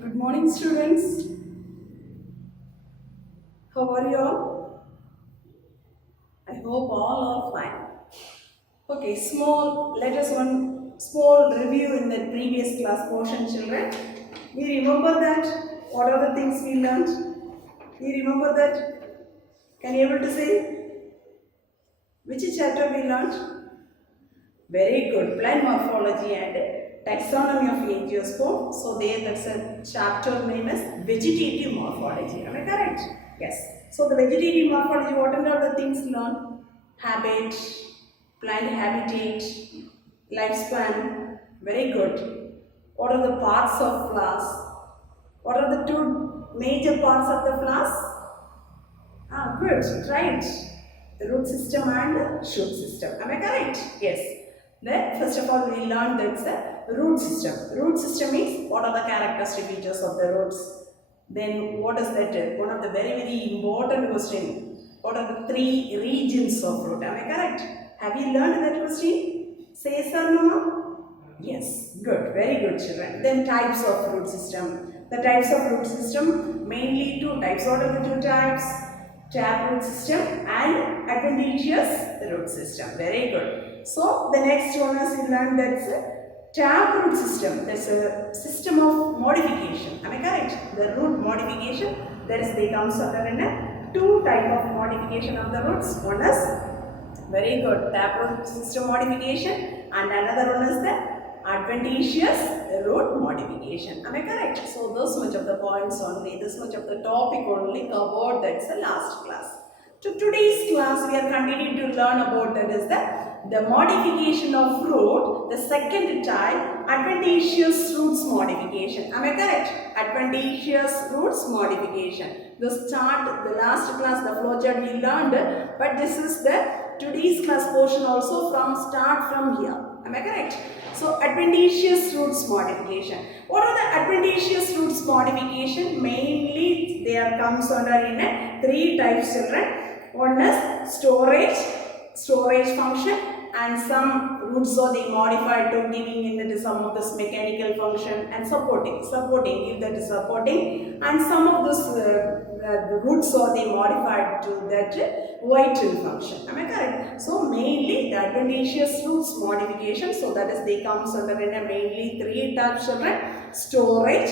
Good morning, students. How are you all? I hope all are fine. Okay, let us one small review in the previous class portion, children. We remember that? What are the things we learned? We remember that? Can you able to say? Which chapter we learned? Very good. Plant morphology and taxonomy of angiosperm. So that's a chapter name is vegetative morphology. Am I correct? Yes. So the vegetative morphology, what are the things learned? Habit, plant habitat, lifespan. Very good. What are the parts of flowers? What are the two major parts of the flowers? Good, right. The root system and the shoot system. Am I correct? Yes. Then first of all we learned that's the root system. Root system is what are the characteristic features of the roots. Then what is that? One of the very important question. What are the three regions of root? Am I correct? Have you learned that question? Say yes or no, ma'am? Yes. Good. Very good, children. Then types of root system. The types of root system, mainly two types. What are the two types? Taproot system and adventitious root system. Very good. So the next one is you learned that's a taproot system. That's a system of modification. Am I correct? The root modification. They comes under in a two type of modification of the roots. One is very good taproot system modification and another one is the adventitious root modification. Am I correct? So this much of the points only, this much of the topic only covered, that's the last class. To today's class we are continuing to learn about that is the modification of root, the second type, adventitious roots modification. Am I correct? Adventitious roots modification. The last class, the flowchart we learned, but this is the today's class portion also start from here. Am I correct? So adventitious roots modification. What are the adventitious roots modification? Mainly they are comes under in three types, children. One is storage function, and some roots are they modified to giving in that some of this mechanical function and supporting if that is supporting, and some of this the roots are they modified to that vital function. Am I correct? So mainly the adventitious roots modification. So that is they comes under in a mainly three types, children. Storage,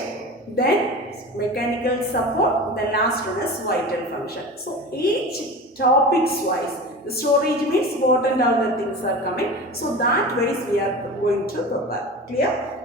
then mechanical support, the last one is vital function. So each topics wise, the storage means what and all the things are coming. So that ways we are going to prepare. Clear?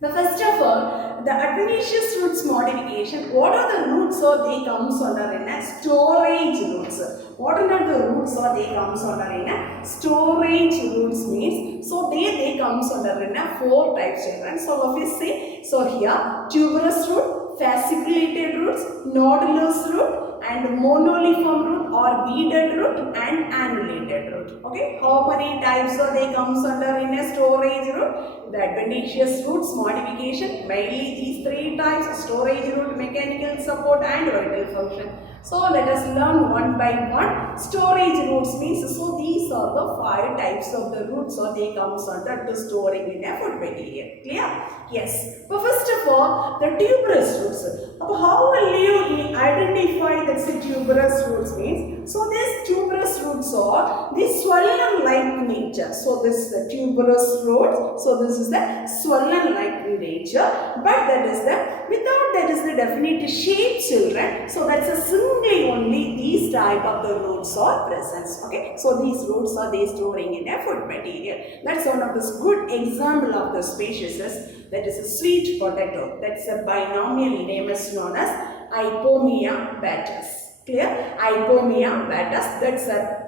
The first of all, the adventitious roots modification, what are the roots or they comes under in a storage roots. What are the roots or they comes under in a storage roots means, so they comes under in a four types, children. So if you say, so here tuberous root, fasciculated roots, nodulous root, and monoliform root or beaded root and annulated root. Okay, how many types are they comes under in a storage root? The adventitious roots modification, mainly these three types: storage root, mechanical support and vital function. So let us learn one by one. Storage roots means, so these are the five types of the roots or they comes under to storing in a food material. Clear? Yes. But first of all, the tuberous roots. How will you identify that the tuberous roots means? So these tuberous roots are the swollen like nature. So this is the tuberous roots. So this is the swollen like nature. But that is without that is the definite shape, children. So that's a singly only these type of the roots are present. Okay. So these roots are they storing in a food material. That's one of the good example of the species. That is a sweet potato. That's a binomial name is known as Ipomia batus. Clear? Ipomia batus. That's a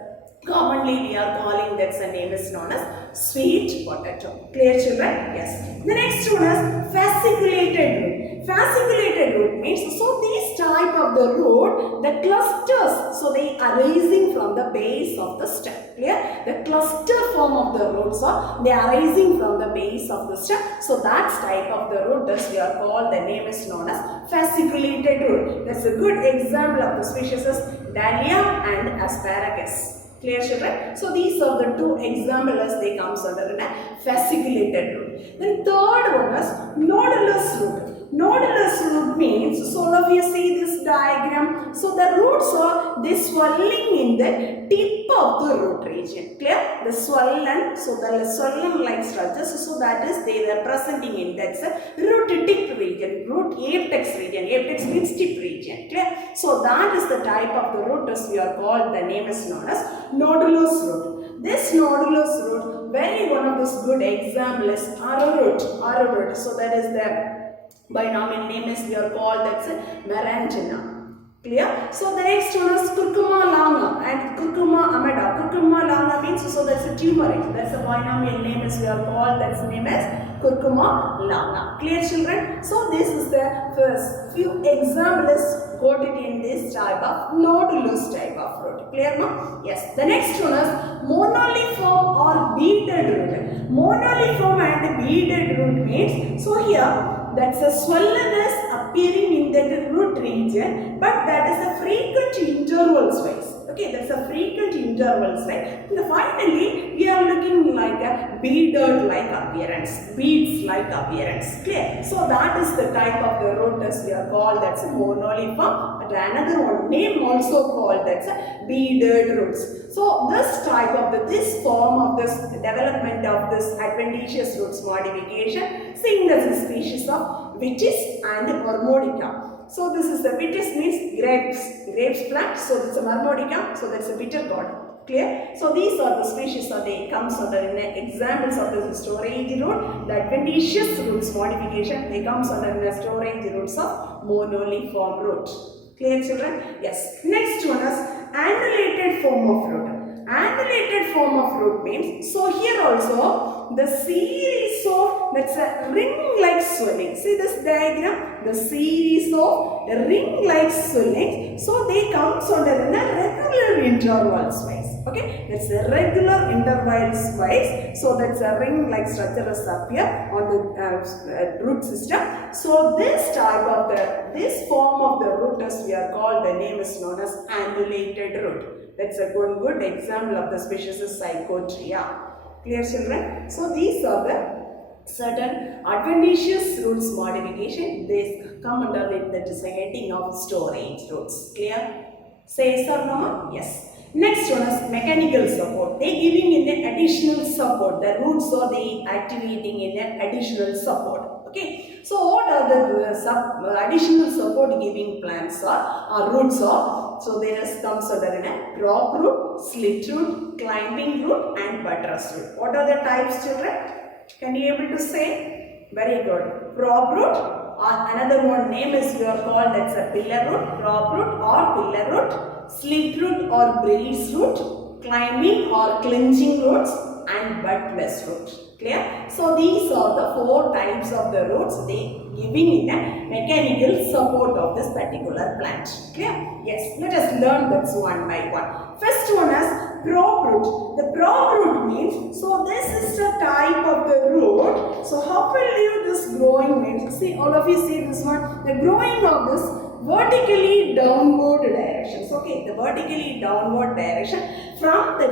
commonly we are calling that's a name is known as sweet potato. Clear, children? Yes. The next one is fasciculated root. Fasciculated root means, so these type of the root, the clusters, so they are rising from the base of the stem. Clear? The cluster form of the roots are they are rising from the base of the stem. So that type of the root is we are called, the name is known as fasciculated root. That's a good example of the species as dahlia and asparagus. Clear, children? So these are the two examples they comes under a fasciculated root. Then third one is nodulous root. Nodulous root of you see this diagram. So the roots are they swelling in the tip of the root region. Clear? The swollen, so the swollen like structures. So that is they are presenting in that's a root tip region, root apex region. Apex means tip region. Clear? So that is the type of the root as we are called. The name is known as nodulous root. This nodulous root, very one of those good example is arrowroot. Arrowroot. So that is the binomial name is we are called that's a Marangina. Clear? So the next one is Curcuma longa and Curcuma amada. Curcuma longa means so that's a turmeric. That's a binomial name is we are called that's name is Curcuma longa. Clear children? So this is the first few examples quoted in this type of nodulous type of root. Clear no? Yes. The next one is monoliform or beaded root. Monoliform and beaded root means so here that's a swollenness appearing in the root region, but that is a frequent intervals wise. Okay, that's a frequent intervals wise. And finally, we are looking like a beaded like appearance, beads like appearance. Clear? So that is the type of the root as we are called. That's a monoliform. But another one name also called that's a beaded roots. So this type of this form of this development of this adventitious roots modification, seen as a species of vitis and Primordium. So this is the vitis means grapes plant. So it's a Primordium. So that's a bitter gourd. Clear? So these are the species that they comes under examples of the storage root. The adventitious roots modification they comes under the storage roots of monoliform root. Clear children? Yes. Next one is annulated form of root. Annulated form of root means, so here also the series of that's a ring like swelling. See this diagram, the series of the ring like swelling. So they comes under in a regular intervals wise. Okay, that's a regular intervals wise. So that's a ring like structure is appear on the root system. So this type of this form of the root as we are called, the name is known as annulated root. That's a good example of the species is Psychotria. Clear children? So these are the certain adventitious roots modification. They come under the heading of storage roots. Clear? Say yes or no? Yes. Next one is mechanical support. They giving in an additional support. The roots are they activating in an additional support. Okay. So what are the additional support giving plants or roots are? So there is comes under in a prop root, slit root, climbing root and buttress root. What are the types children? Can you able to say? Very good. Prop root. Another one name is you are called that's a pillar root, prop root or pillar root, slit root or brace root, climbing or clinching roots and buttress root. Clear? So these are the four types of the roots they giving in a mechanical support of this particular plant. Clear? Yes. Let us learn this one by one. First one is prop root. The prop root means, so this is the type of the root. So how will you this growing means? See, all of you see this one. The growing of this vertically downward directions. Okay, the vertically downward direction from the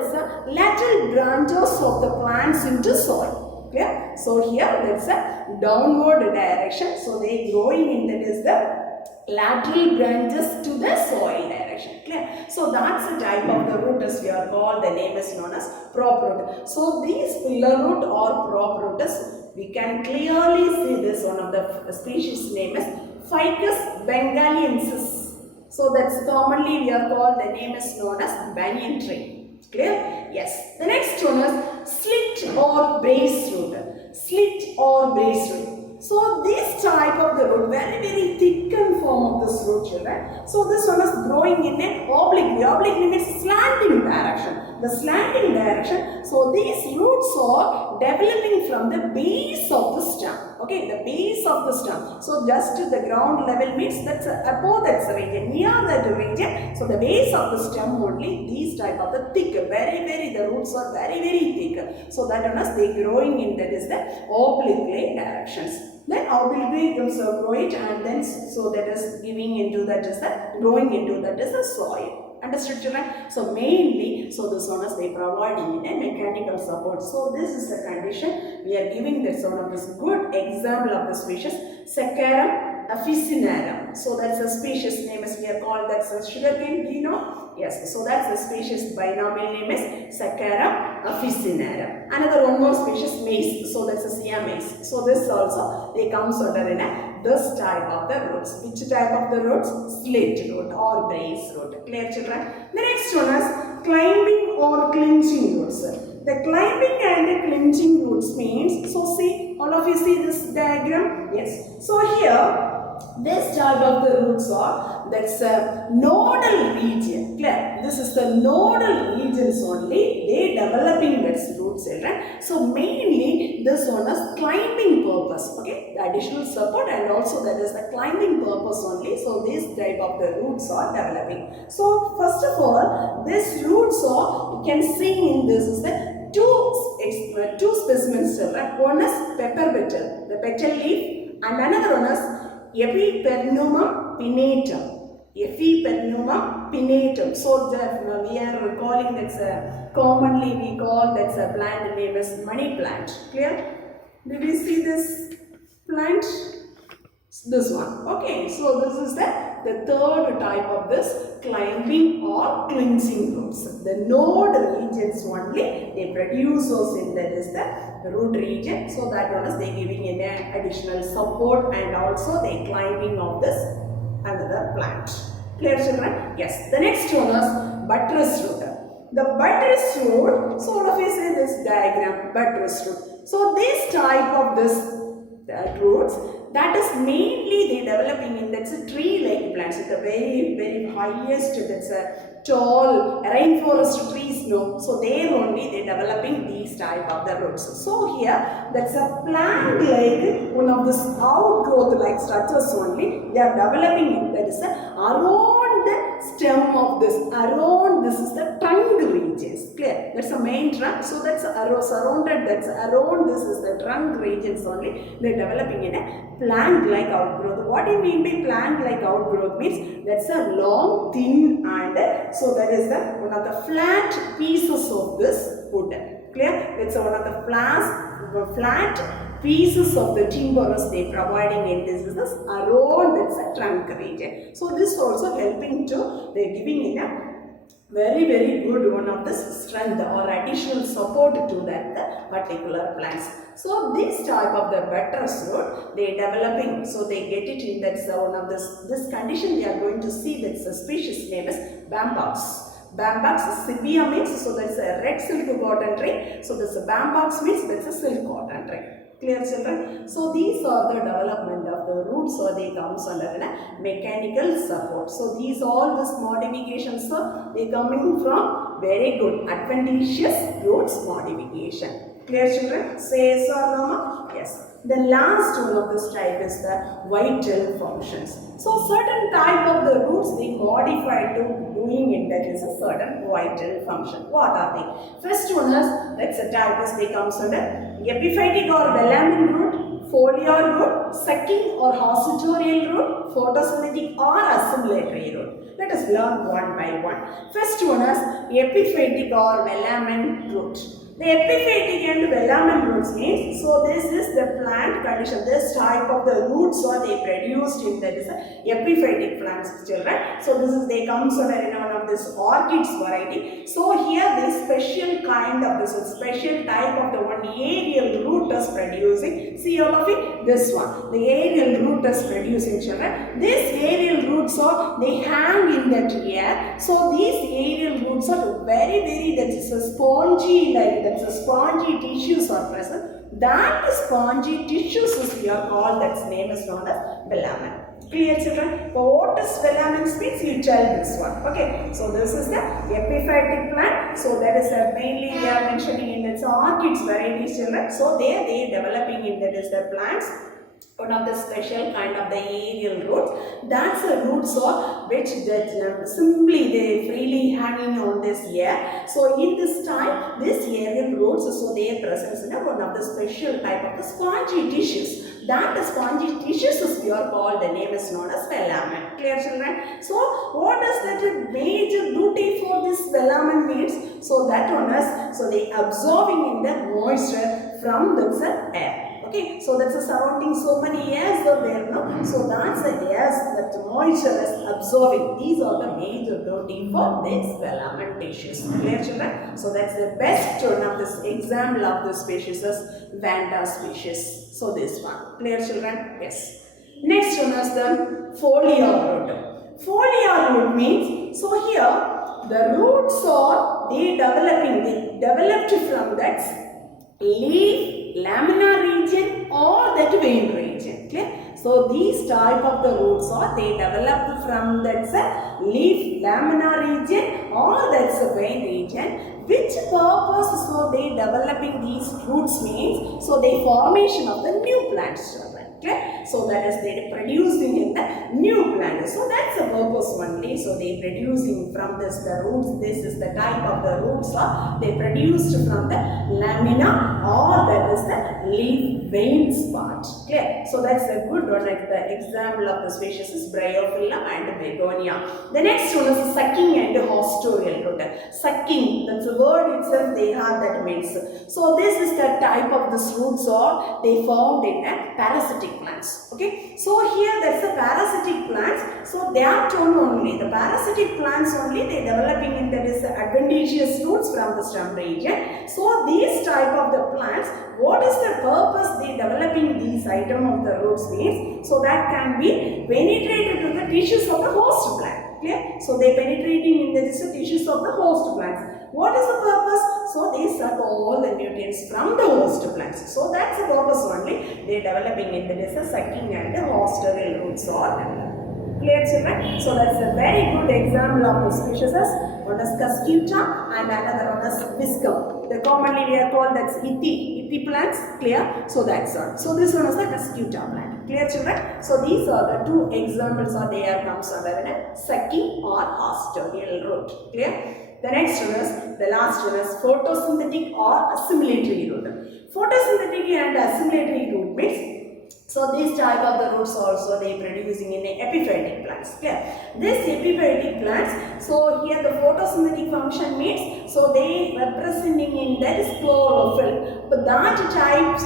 lateral branches of the plants into soil. Okay, so here that's a downward direction. So they growing in that is the lateral branches to the soil direction. Clear? So that's the type of the root as we are called. The name is known as prop root. So these pillar root or prop root is we can clearly see this one of the species name is Ficus bengaliensis. So that's commonly we are called, the name is known as banyan tree. Clear? Yes. The next one is slit or brace root. Slit or brace root. So this type of the root, very thickened form of this root children. So this one is growing in an oblique. The oblique means slanting direction. The slanting direction. So these roots are developing from the base of the stem. Okay, the base of the stem. So just to the ground level means that's above that region, near that region. So the base of the stem only these type of the thick, the roots are very thick. So that one is they growing in that is the oblique directions. Then obliquely also grow it and then so that is giving into that is the growing into that is the soil. Understood children? So mainly, so this one is they providing in a mechanical support. So this is the condition we are giving this one of this good example of the species Saccharum officinarum. So that's a species name is we are called that's a sugarcane. Do you know? Yes. So that's the species binomial name is Saccharum officinarum. Another one more species maize. So that's a sea maize. So this also they comes under in a this type of the roots. Which type of the roots? Slit root or brace root. Clear children? The next one is climbing or clinching roots. The climbing and clinching roots means, so see, all of you see this diagram? Yes. So here, this type of the roots are, that's a nodal region. Clear? This is the nodal regions only. They developing this roots, children. So mainly this one is climbing purpose. Okay, the additional support and also that is the climbing purpose only. So this type of the roots are developing. So first of all, this roots are, you can see in this is the two specimens, children. One is pepper petal, the petal leaf, and another one is Epipernumum pinnatum. Epipernumum pinnatum. So we are calling that's commonly we call that's a plant name is money plant. Clear? Did you see this plant? This one. Okay. So this is the third type of this climbing or clinching roots. The node regions only they produce those in that is the root region. So that one is they giving in additional support and also they climbing of this another plant. Clear children? Yes. The next one is buttress root. The buttress root, so all of you say this diagram, buttress root. So this type of this roots, that is mainly they developing in that's a tree-like plants. It's a very highest, that's a tall rainforest trees. No, so there only they developing these type of the roots. So here that's a plant like one of this outgrowth like structures only they are developing. That is around the stem of this, around this is the trunk regions. Clear? That's a main trunk. So that's surrounded. That's around this is the trunk regions only. They are developing in a plant-like outgrowth. What do you mean by plant-like outgrowth? Means that's a long, thin, and so that is the one of the flat pieces of this wood. Clear? That's one of the flat pieces of the timbers they providing in this is around its trunk region. So this also helping to they giving in a very good one of this strength or additional support to that particular plants. So this type of the buttress root they developing, so they get it in that's one of this condition they are going to see. That's a species name is bambox. Bambox sepia means, so that's a red silk cotton tree. So this bambox means that's a silk cotton tree. Clear children? So these are the development of the roots, so they comes under a mechanical support. So these all this modifications they coming from very good adventitious roots modification. Clear children? Say yes or no? Yes. The last one of this type is the vital functions. So certain type of the roots they modify to doing it, that is a certain vital function. What are they? First one is that's a type is they comes under epiphytic or velamen root, foliar root, sucking or hositorial root, photosynthetic or assimilatory root. Let us learn one by one. First one is epiphytic or velamen root. The epiphytic and velamen roots means, so this is the plant condition, this type of the roots are they produced in that is epiphytic plants, children. So this is they comes under in one of this orchids variety. So here this special kind of this special type of the one aerial root is producing. See all of it, this one, the aerial root is producing, children. This aerial roots are they hang in that air. So these aerial roots are very that is a spongy like. That's a spongy tissues are present. That spongy tissues is we are called, that's name is known as velamen. Clear children? So what is velamen means? You tell this one. Okay. So this is the epiphytic plant. So that is mainly we are mentioning in its orchids varieties, children. So they developing in that is the plants. One of the special kind of the aerial roots. That's the roots of which that simply they freely hanging on this air. So in this time, this aerial roots, so they are present in one of the special type of the spongy tissues. That spongy tissues is we are called, the name is known as velamen. Clear children? So what is that major duty for this velamen means? So that one is, so they absorbing in the moisture from the air. Okay, so that's a surrounding so many airs are there, no? So that's the airs that the moisture is absorbing. These are the major duty for this filament tissues. Clear, children? So that's the best one of this example of this species is Vanda species. So this one. Clear, children? Yes. Next one is the foliar root. Foliar root means, so here the roots are they developed from that leaf, laminar region or that vein region. Clear? So these type of the roots are they developed from that leaf, laminar region or that vein region. Which purpose so they developing these roots means, so they formation of the new plants. Okay? So that is they producing in the new plant. So that's the purpose only. So they producing from this the roots. This is the type of the roots are they produced from the lamina or that is the leaf veins part. Okay? So that's a good one. Like the example of the species is Bryophylla and Begonia. The next one is sucking and hostorial root. Sucking, that's the word itself they have that means. So this is the type of this roots are they found in a parasitic plants. Okay, so here that's the parasitic plants. So they are told only the parasitic plants only they developing in that is adventitious roots from the stem region. So these type of the plants, what is the purpose they developing these item of the roots means, so that can be penetrated to the tissues of the host plant. Okay, so they penetrating in the tissues of the host plants. What is the purpose? So they suck all the nutrients from the host plants. So that's the purpose only. They developing in the sucking and the hostorial roots are developed. Clear, children? So that's a very good example of the species. One is Cuscuta and another one is Viscum. The commonly we are called that's Ithi plants. Clear? So that's all. So this one is the Cuscuta plant. Clear, children? So these are the two examples are there comes under a sucking or hostorial root. Clear? The next one is, the last one is photosynthetic or assimilatory root. Photosynthetic and assimilatory root means, so these type of the roots also they producing in epiphytic plants. Yeah. This epiphytic plants, so here the photosynthetic function means, so they representing in that is chlorophyll. But that time,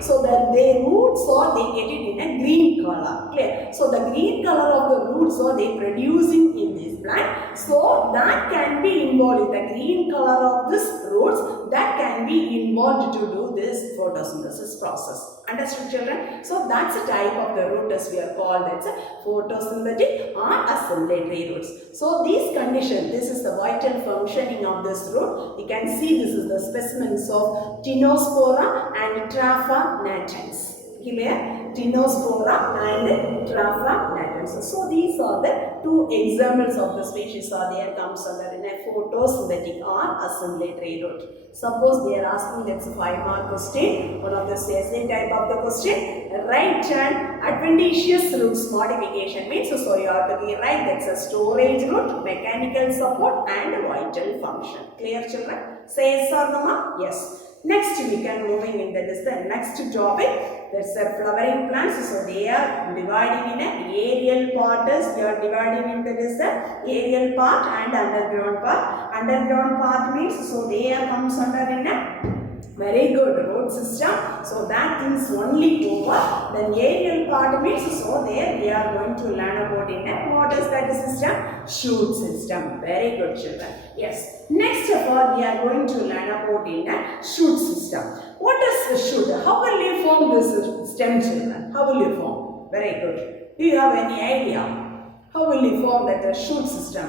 so that their roots or they get it in a green color. Clear? So the green color of the roots are they producing in this plant. So that can be involved in the green color of this roots that can be involved to do this photosynthesis process. Understood, children? So that's the type of the root as we are called as photosynthetic or assimilatory roots. So these conditions, this is the vital functioning of this root. You can see this is the specimens of Tinospora and Trapha natans. Clear? Tinospora and Trapha natans. So these are the two examples of the species are there comes under in a photosynthetic or assimilatory root. Suppose they are asking that's a 5-mark question. One of the essay type of the question. Right and adventitious roots modification means so you have to be right. That's a storage root, mechanical support and vital function. Clear, children? Say yes or no? Yes. Next we can moving in that is the next topic. That's a flowering plants. So they are dividing in an aerial part. They are dividing in that is the aerial part and underground part. Underground part means so they are comes under in a very good root system. So that things only over. Then aerial part means so there we are going to learn about in a what is that system? Shoot system. Very good, children. Yes. Next of all we are going to learn about in a shoot system. What is the shoot? How will you form this stem, children? How will you form? Very good. Do you have any idea? How will you form that shoot system?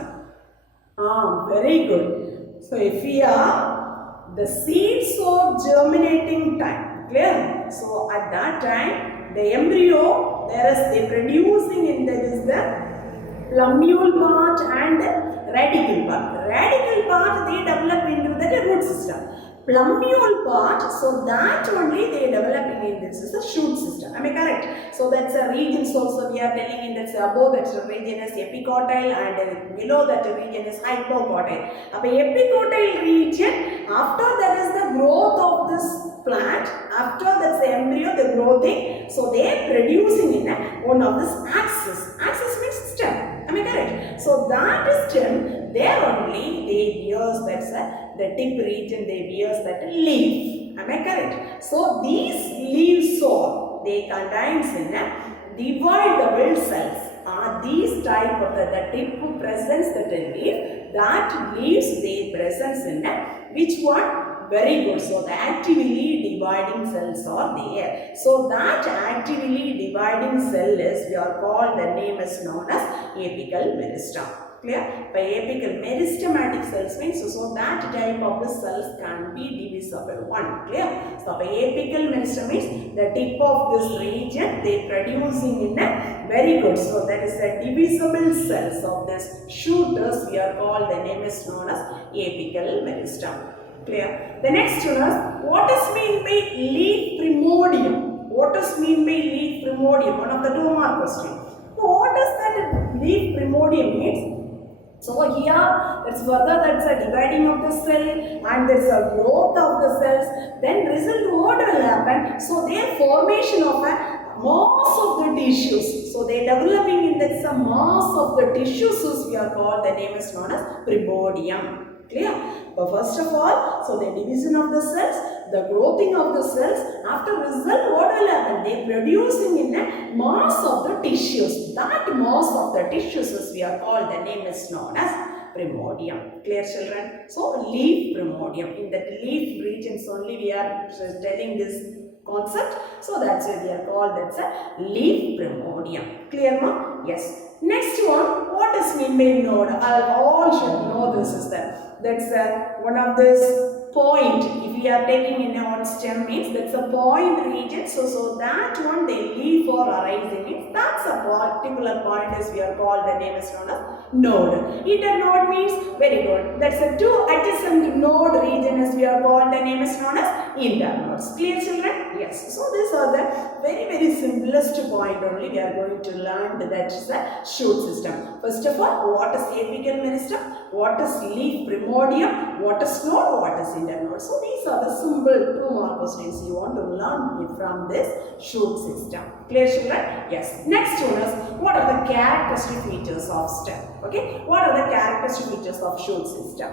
Very good. So if we are the seeds of germinating time, clear? So at that time, the embryo, there is the producing in there is the plumule part and radicle part. Radicle part they develop into the root system. Plumule part, so that only they developing in this is a shoot system. Am I correct? So that's a region also we are telling in that's above that region is epicotyle and below that region is hypocotyle. Now epicotyle region, after that is the growth of this plant, after that's the embryo, the growthing, so they are producing in one of this axis. Axis means stem. Am I correct? So that stem, there only they use that's the tip region, they wears that leaf. Am I correct? So these leaf soil, they contains in a dividable cells. These type of the tip presents the leaf, that leaves they presence in a which one? Very good. So the actively dividing cells are there. So that actively dividing cell is, we are called, the name is known as apical meristem. Clear? By apical meristematic cells means so that type of the cells can be divisible. One. Clear? So by apical meristem means the tip of this region they producing in a very good. So that is the divisible cells of this shooters, we are called, the name is known as apical meristem. Clear? The next one is, what is mean by leaf primordium? What is mean by leaf primordium? One of the 2 mark question. So what does that leaf primordium means? So here, that's further, that's a dividing of the cell and there's a growth of the cells. Then result what will happen? So their formation of a mass of the tissues. So they developing in that some mass of the tissues, we are called, the name is known as primordium. Clear? But first of all, so the division of the cells, the growing of the cells, after result what will happen? They producing in a mass of the tissues. That mass of the tissues we are called, the name is known as primordium. Clear, children? So leaf primordium. In the leaf regions only we are telling this concept. So that's why we are called, that's a leaf primordium. Clear, ma? Yes. Next one, what is mean by node? All should know this is that. That's one of this point. If we are taking in one stem means that's a point region. So that one they leaf or arising means that's a particular point is we are called, the name is known as node. Internode means very good. That's a 2 adjacent node region as we are called, the name is known as internodes. Clear, children? Yes. So these are the very simplest point only we are going to learn, that is the shoot system. First of all, what is apical meristem? What is leaf primordium? What is node? What is internode? So these are the simple 2 mark questions you want to learn from this shoot system. Clear, children? Yes. Next one is, what are the characteristic features of stem? Okay. What are the characteristic features of shoot system?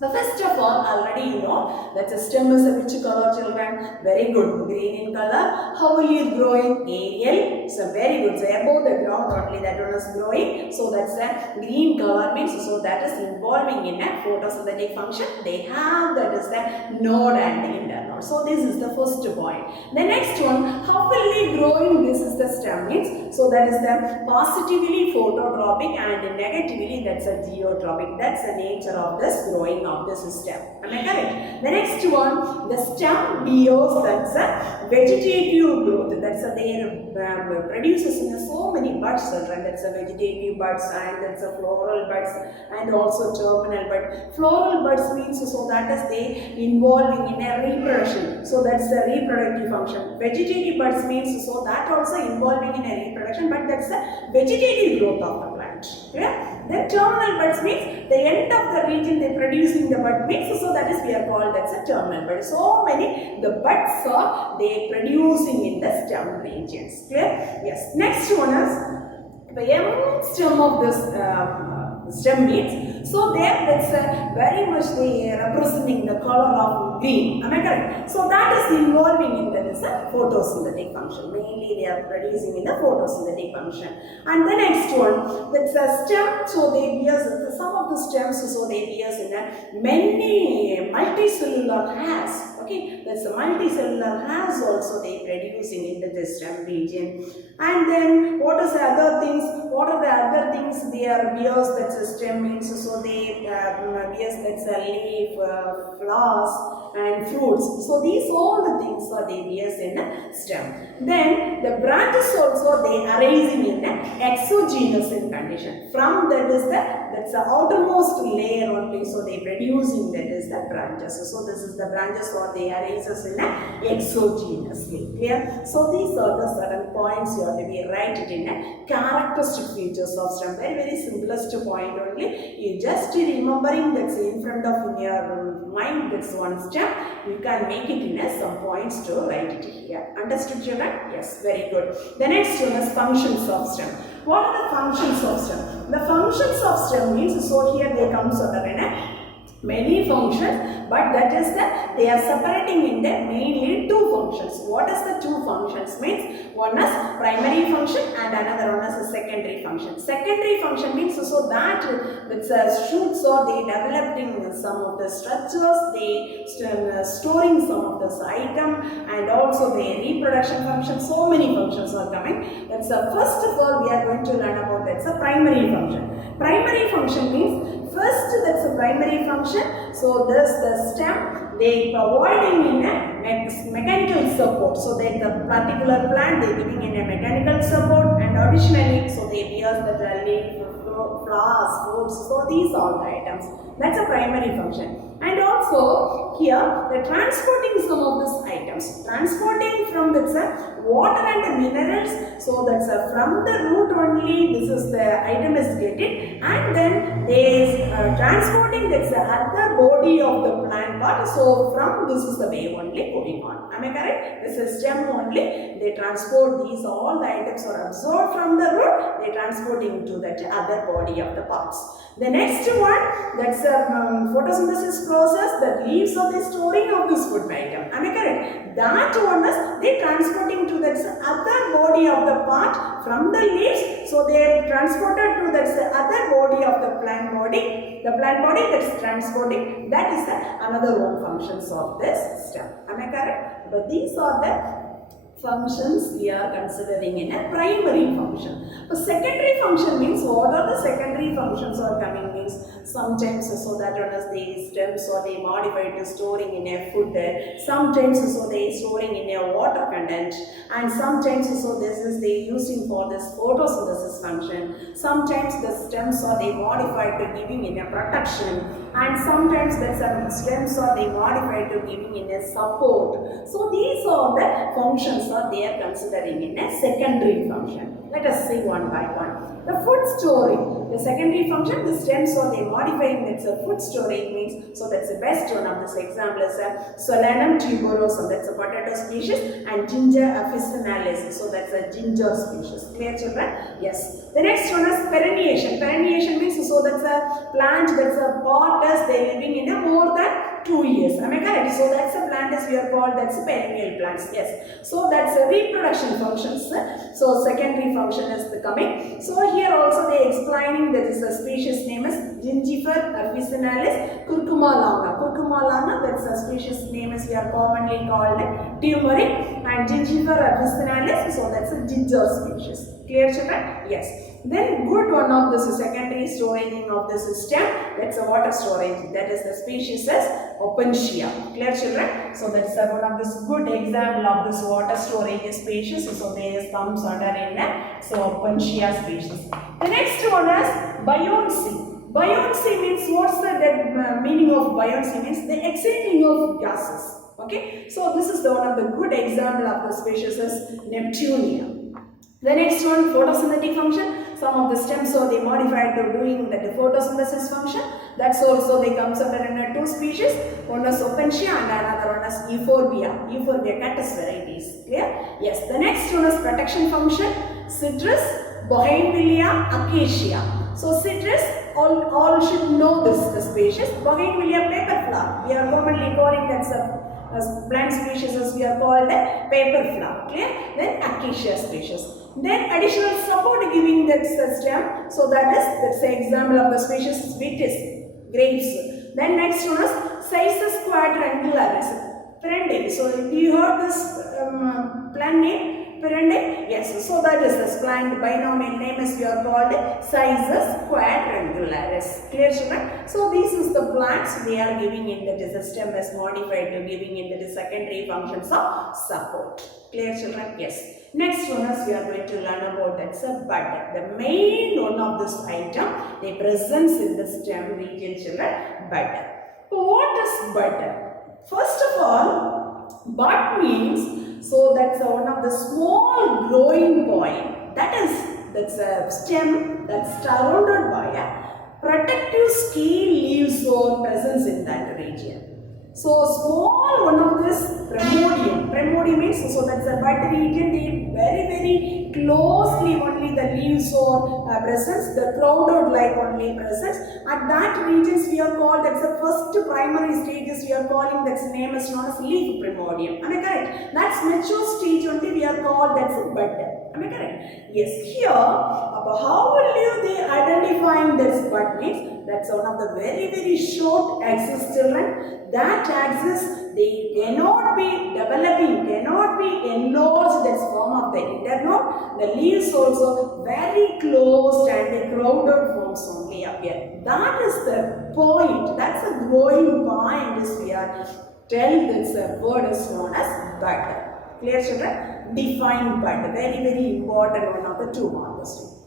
The first of all, already you know that the stem is a which color, children? Very good, green in color. How will it growing? Aerial. So very good. So above the ground only that one is growing. So that's a green color means so that is involving in a photosynthetic function. They have that is the node and the internode. So this is the first point. The next one, how will it growing? This is the stem means so that is the positively phototropic and negatively that's a geotropic. That's the nature of this growing of the system. Am I correct? The next one, the stem bears, that's a vegetative growth. That's a there produces in so many buds, children. That's a vegetative buds and that's a floral buds and also terminal bud. Floral buds means so that is they involving in a reproduction. So that's the reproductive function. Vegetative buds means so that also involving in a reproduction, but that's a vegetative growth of the plant. Clear? Then terminal buds means the end of the region they producing the bud means so that is we are called that's a terminal bud. So many the buds are they producing in the stem regions. Clear? Yes. Next one is the young stem of this stem means so there that's very much they representing the color of green. Am I correct? So that is involving in that is a photosynthetic function. Mainly they are producing in the photosynthetic function. And the next one, that's a stem. So they bears some of the stems. So they bears in a many multicellular hairs. Okay, that's a multicellular hairs also they producing in the stem region. And then what is the other things? What are the other things they are bears? That's a stem means so they bears that's a leaf, flowers and fruits. So these all the things are they bears in a stem. Then the branches also they arising in an exogenous in condition. From that is that's the outermost layer only. So they producing that is the branches. So this is the branches or they arises in a exogenously. Clear? So these are the certain points you have to be write it in a characteristic features of stem. Very simplest point only. You just remembering that's in front of in your mind that's one stem. You can make it in a some points to write it here. Understood, children? Yes, very good. The next one is functions of stem. What are the functions of stem? The functions of stem means so here they comes under in a Many functions, but that is they are separating in the mainly two functions. What is the two functions means? One is primary function and another one is a secondary function. Secondary function means so that with shoots or they developing some of the structures, they storing some of this item, and also the reproduction function. So many functions are coming. That's first of all we are going to learn about that's a primary function. Primary function means first that's a primary function. So this the stem they providing in a mechanical support. So that the particular plant they giving in a mechanical support, and additionally so they bears the leaf, flowers, fruits. So these are the items. That's a primary function. And also here they transporting some of these items, transporting from the water and the minerals. So that's from the root only this is the item is getting, and then they transporting that's the other body of the plant part. So from this is the way only going on. Am I correct? This is stem only. They transport these all the items are absorbed from the root. They transporting to that other body of the parts. The next one that's photosynthesis process. The leaves of the storing of this food item. Am I correct? That one is they transporting to that other body of the part from the leaves. So they are transported to that other body of the plant body. The plant body that's transporting, that is another one functions of this stem. Am I correct? But these are the functions we are considering in a primary function. A secondary function means what are the secondary functions are coming means sometimes so that one is the stems or they modify to storing in a food, sometimes so they storing in a water content, and sometimes so this is they using for this photosynthesis function, sometimes the stems are they modified to giving in a protection, and sometimes the stems are they modified to giving in a support. So these are the functions that they are considering in a secondary function. Let us see one by one. The food storing, the secondary function, the stems are they modifying that's a food storing means, so that's the best one of this example is Solanum tuberosum, that's a potato species, and Ginger officinalis, so that's a ginger species. Clear children? Yes. The next one is perenniation. Perenniation means so that's a plant that's a pot as they living in a more than 2 years. Am I correct? So that's a plant as we are called that's perennial plants. Yes. So that's a reproduction functions. So secondary function is the coming. So here also they explaining that is a species name is Gingifer officinalis curcuma longa. Curcuma longa that's a species name is we are commonly called turmeric, and Gingifer officinalis so that's a ginger species. Clear children? Yes. Then good one of this secondary storage of the system, that's a water storage, that is the species is Opuntia. Clear children? So that's one of this good example of this water storage species. So there comes under in so Opuntia species. The next one is buoyancy. Buoyancy means what's the meaning of buoyancy means the exchanging of gases. Okay, so this is the one of the good example of the species is Neptunia. The next one, photosynthetic function. Some of the stems so they modified to doing the photosynthesis function. That's also they comes under in two species. One is Opuntia and another one is Euphorbia. Euphorbia cactus varieties. Clear? Yes. The next one is protection function. Citrus, Bougainvillea, Acacia. So citrus, all should know this species. Bougainvillea paper flower. We are commonly calling that plant species as we are called a paper flower. Clear? Then acacia species. Then additional support giving that stem. So that's the example of the species vitis, grapes. Then next one is Cissus quadrangularis, Perendae. So you heard this plant name? Perendae? Yes. So that is this plant binomial name is we are called Cissus quadrangularis. Clear children? So this is the plants we are giving in that is the stem is modified to giving in the secondary functions of support. Clear children? Yes. Next one is we are going to learn about that's a bud. The main one of this item they presents in the stem region children, bud. What is bud? First of all, bud means so that's one of the small growing point. That's a stem that's surrounded by a protective scale leaves or presence in that region. So small small one of this Primordium. Primordium means, so that's a bud region, they very closely only the leaves or presence, the crowded like only presence. At that regions we are called, that's the first primary stages we are calling, that's name is known as leaf Primordium. Am I correct? That's mature stage only we are called, that's a bud. Am I correct? Yes. Here, how will they identifying this bud means? That's one of the very short axis, children. That axis, they cannot be developing, cannot be enlarged, that's form of the internode. The leaves also very closed and the crowded forms only appear. That is the point, that's a growing point is we are tell this word is known as bud. Clear, children? Define bud, very important one of the 2 markers.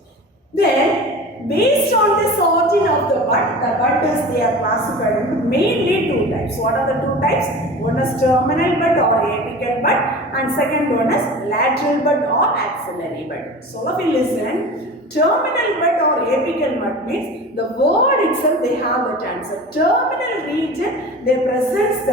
Then, based on this origin of the bud is they are classified into mainly 2 types. What are the 2 types? One is terminal bud or apical bud, and second one is lateral bud or axillary bud. So, if you listen, terminal bud or apical bud means the word itself they have that answer. Terminal region they presents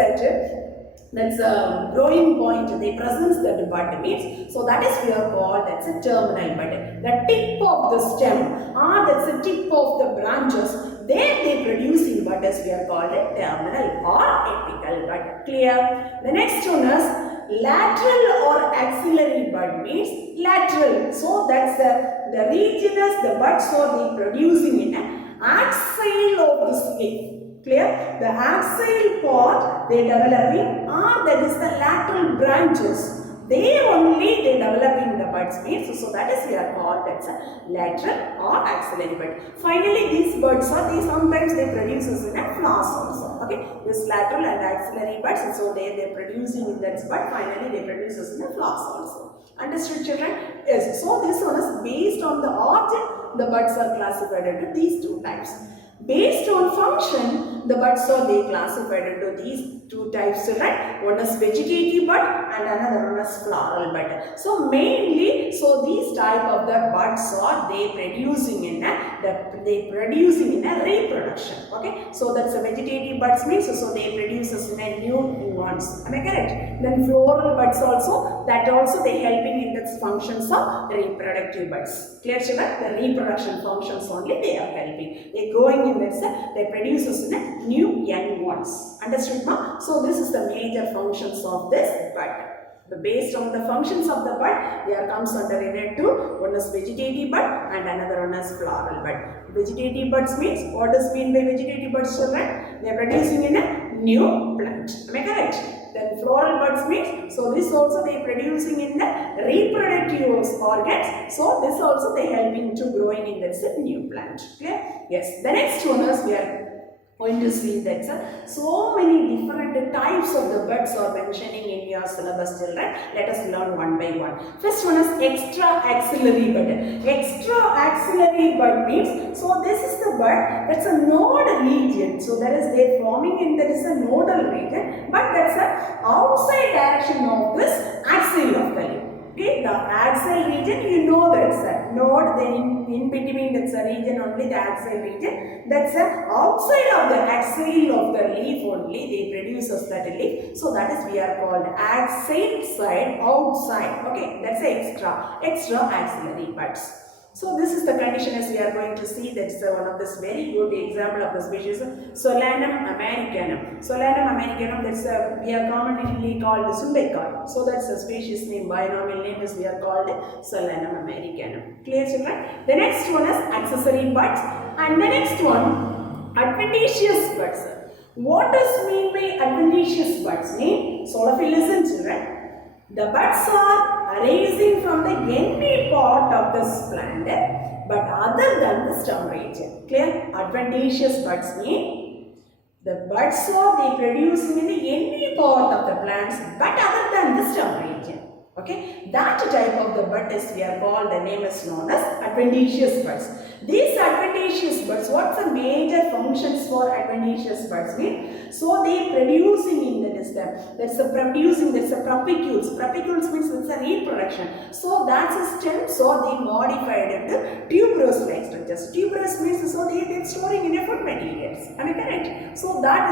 that's a growing point, they presence that bud means, so that is we are called, that's a terminal bud. The tip of the stem or that's the tip of the branches, they producing bud as we are called a terminal or apical bud. Clear? The next one is lateral or axillary bud means lateral. So that's the region is the buds are they producing in an axil of this leaf. Clear? The axil part they developing or that is the lateral branches. They developing the buds means, so that is we are called that's a lateral or axillary bud. Finally, these buds are sometimes they produce in a flowers also. Okay, this lateral and axillary buds, and so they producing in that bud. Finally, they produce in a flowers also. Understood, children? Yes. So this one is based on the origin. The buds are classified into these 2 types. Based on function, the buds are they classified into these 2 types, right? One is vegetative bud and another one is floral bud. So mainly, so these type of the buds are they producing in a reproduction. Okay, so that's a vegetative buds means, so they produces in a new ones. Am I correct? Then floral buds also, that also they helping in the functions of reproductive buds. Clear, children? The reproduction functions only they are helping. They growing in this, they produces in a new young ones. Understood, ma? So this is the major functions of this bud. Based on the functions of the bud, there comes under in 2. One is vegetative bud and another one is floral bud. Vegetative buds means, what does mean by vegetative buds, children? They are producing in a new plant. Am I correct? Then floral buds means, so this also they producing in the reproductive organs. So this also they helping to growing in this new plant. Clear? Yes. The next one is we are going to see that so many different types of the buds are mentioning in your syllabus, children. Let us learn one by one. First one is extra axillary bud. Extra axillary bud means, so this is the bud that's a node region. So that is they forming in there is a nodal region, but that's a outside direction of this axil of the leaf. Okay, the axil region, you know that's a node, then in between that's a region only, the axil region. That's a outside of the axil of the leaf only, they produces that leaf. So that is we are called axil side, outside. Okay, that's extra axillary buds. So this is the condition as we are going to see. That's one of this very good example of the species Solanum americanum. Solanum americanum, that's we are commonly called Sundaikai. So that's the species name, binomial name is we are called Solanum americanum. Clear, children? The next one is accessory buds, and the next one adventitious buds. What does mean by adventitious buds? Mean, so all of you listen, children. The buds are arising from the any part of this plant, but other than the stem region. Clear? Adventitious buds mean the buds are they producing in the any part of the plants, but other than the stem region. Okay, that type of the bud is we are called, the name is known as adventitious buds. These adventitious buds, what's the major functions for adventitious buds mean? So they producing in the stem. That's a producing, that's a propagules. Propagules means it's a reproduction. So that's a stem, so they modified it to tuberous-like structures. Tuberous means so they're storing in a food materials. Am I correct? So that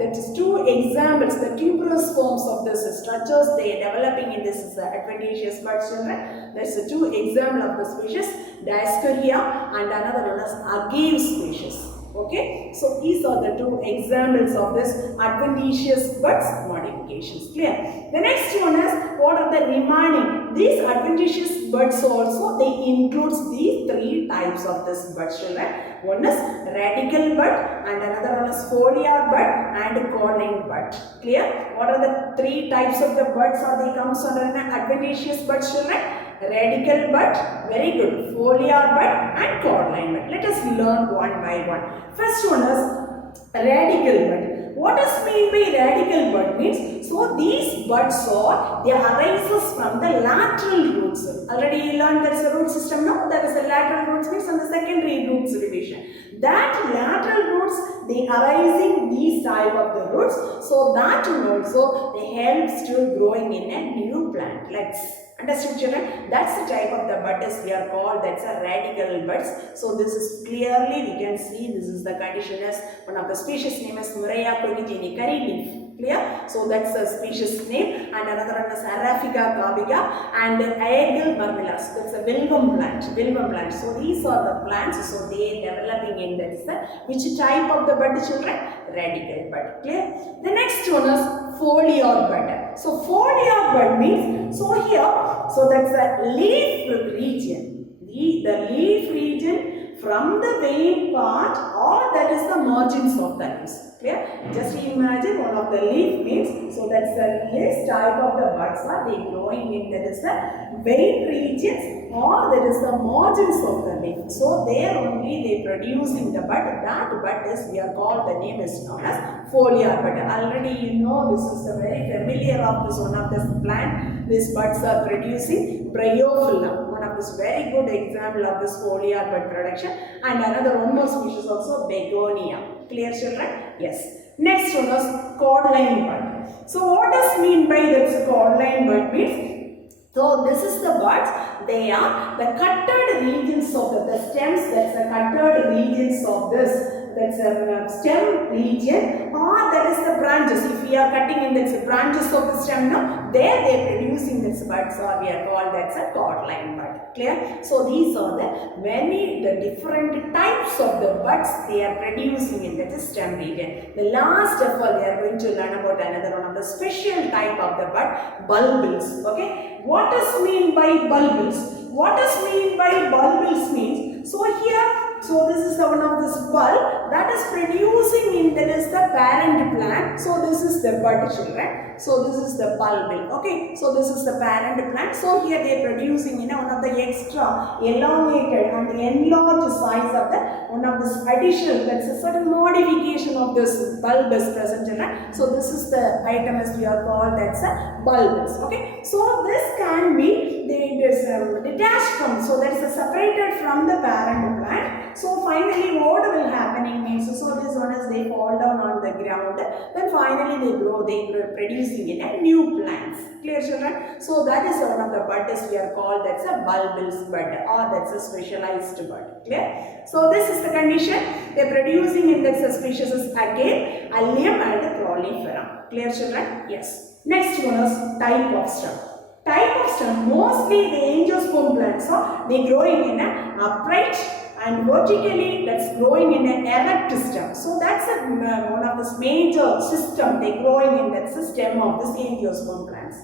is two examples, the tuberous forms of this structures they are developing in this adventitious buds, children. That's the two examples of the species, Dioscorea and another one is agave species. Okay, so these are the two examples of this adventitious buds modifications. Clear? The next one is what are the remaining? These adventitious buds also they includes these three types of this buds, children. One is radical bud and another one is foliar bud and cordyline bud. Clear? What are the three types of the buds are they comes under an adventitious buds, children? Radical bud, very good, foliar bud and cordyline bud. Let us learn one by one. First one is radical bud. What does mean by radical bud means? So these buds are, they arises from the lateral roots. Already you learned that's a root system now. That is the lateral roots means on the secondary roots division. That lateral roots, they arising these type of the roots. So that one also they helps to growing in a new plant. Let's understood, children? That's the type of the buds we are called, that's a radical buds. So this is clearly we can see this is the condition as one of the species name is Murraya cogitini, curry leaf. Clear? So that's the species name, and another one is Arafica carbica and Aegil marmelas. That's a Wilbum plant. Wilbum plant. So these are the plants. So they developing in this. Which type of the bud, children? Radical bud. Clear? The next one is foliar bud. So foliar bud means, so here, so that's a leaf region. The leaf region from the vein part or that is the margins of the leaves. Clear? Just imagine one of the leaf means, so that's the this type of the buds are they growing in that is the vein regions or that is the margins of the leaf. So there only they producing the bud. That bud is we are called, the name is known as foliar bud. Already you know this is the very familiar of this one of this plant. These buds are producing bryophyllum. One of this very good example of this foliar bud production, and another one more species also begonia. Clear, children? Yes. Next one is cordyline bud. So what does mean by this cordyline bud means? So this is the buds. They are the cutted regions of the stems. That's the cutted regions of this. That's a stem region, or that is the branches. If we are cutting in the branches of the stem, no, there they are producing this buds, or we are called that's a cordyline bud. Clear? So these are the different types of the buds they are producing in the stem region. The last of all, we are going to learn about another one of the special type of the bud, bulbils. Okay, what does mean by bulbils? What does mean by bulbils means? So here. So this is the one of this bulb that is producing in that is the parent plant. So this is the bud, children. So this is the bulbil. Okay. So this is the parent plant. So here they are producing one of the extra elongated and enlarged size of the one of this additional, that's a certain modification of this bulb is present in it. So this is the item as we are called, that's a bulbus. Okay. So this can be detached from, so that is separated from the parent plant. So finally what will happening means, so this one is they fall down on the ground, then finally they grow, they producing in a new plants. Clear, children? So that is one of the buds we are called, that's a bulbous bud, or that's a specialized bud. Clear? So this is the condition, they are producing in that species is again allium and proliferum. Clear, children? Yes. Next one is type of stem. Type of stem, mostly the angiosperm plants, so they growing in an upright and vertically, that's growing in an erect stem. So that's one of the major system they growing in that system of the angiosperm plants.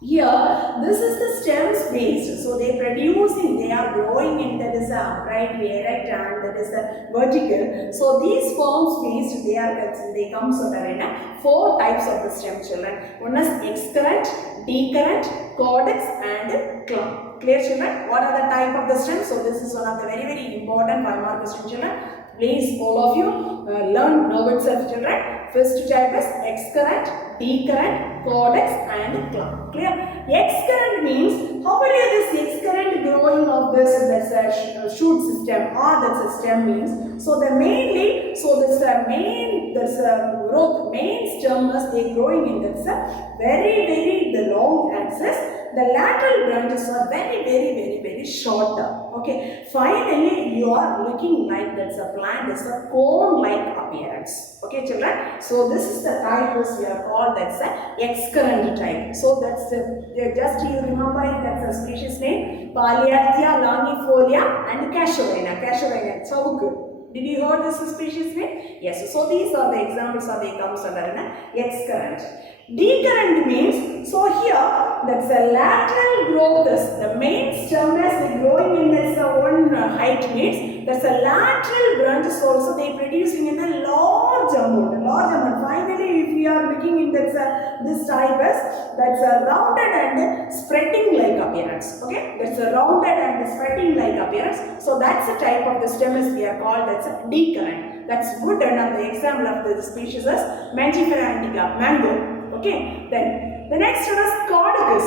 Here, this is the stems based. So they producing, they are growing in that is upright, erect, and that is the vertical. So these forms based, they come sort of in four types of the stem, children. One is excurrent, decurrent, caudex, and clump. Clear, children? What are the type of the stems? So this is one of the very important 5 mark question, children. Please, all of you, learn now itself, children. First type is excurrent, decurrent, codex and clump. Clear? Excurrent means, how will you this excurrent growing of this, that's a shoot system or that's a stem means. So the mainly, so this main, that's a growth, main stem is they growing in that's a very the long axis. The lateral branches are very shorter. Okay. Finally, you are looking like that's a plant is a cone-like appearance. Okay, children. So this is the type which we are called that's a excurrent type. So that's just you remember that's a species name Palliatia longifolia and Casuarina. Casuarina. So did you heard this species name? Yes. So these are the examples of the comes under an excurrent. Decurrent means, so here that's a lateral growth is the main stem is growing in this one height means that's a lateral branches also they producing in a large amount. Finally, if we are looking in this type is that's a rounded and spreading like appearance. Okay, that's a rounded and spreading like appearance. So that's the type of the stem is we are called that's a decurrent. That's good. And the example of the species is Mangifera indica, mango. Okay, then the next one is cordicus.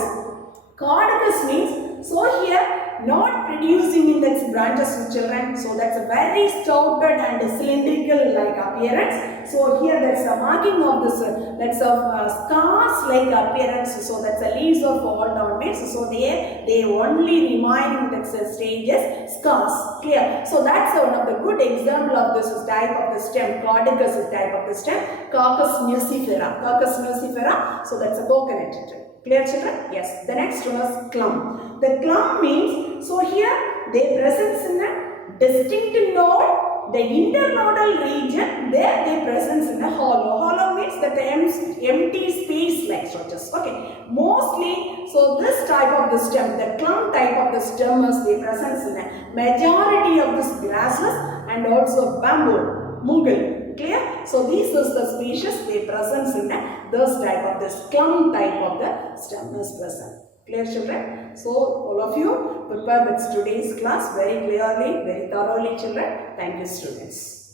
Cordicus means, so here not producing in its branches, children. So that's a very stouted and cylindrical like appearance. So here that's a marking of this, that's a scars like appearance. So that's a leaves of fall down means. So they only remain in that stage as scars. Clear? So that's one of the good example of this type of the stem. Cordicus is type of the stem. Caucus nucifera. Caucus nucifera. So that's a coconut tree. Clear, children? Yes. The next one is clump. The clump means, so here they presence in a distinct node, the internodal region, there they presence in a hollow. Hollow means that empty space like structures. Okay. Mostly, so this type of the stem, the clump type of the stem is they presence in a majority of this grasses and also bamboo, mughal. Clear? So these is the species they present in this type of this clump type of the stem is present. Clear, children? So all of you prepare with today's class very clearly, very thoroughly, children. Thank you, students.